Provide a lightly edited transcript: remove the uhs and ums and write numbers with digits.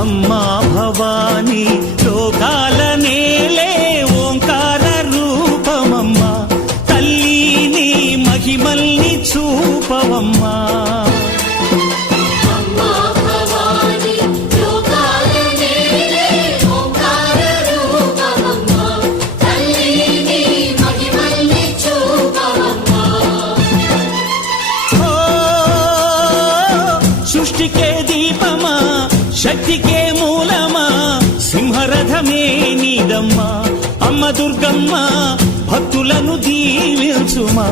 అమ్మా భవానీ లోకాల నేలే ఓంకార రూపమమ్మా తల్లి మహిమల్ని చూపవమ్మా సృష్టికే దీపమా శక్తికే మూలమా సింహరథమే నీదమ్మా అమ్మ దుర్గమ్మ భక్తులను దీవించుమా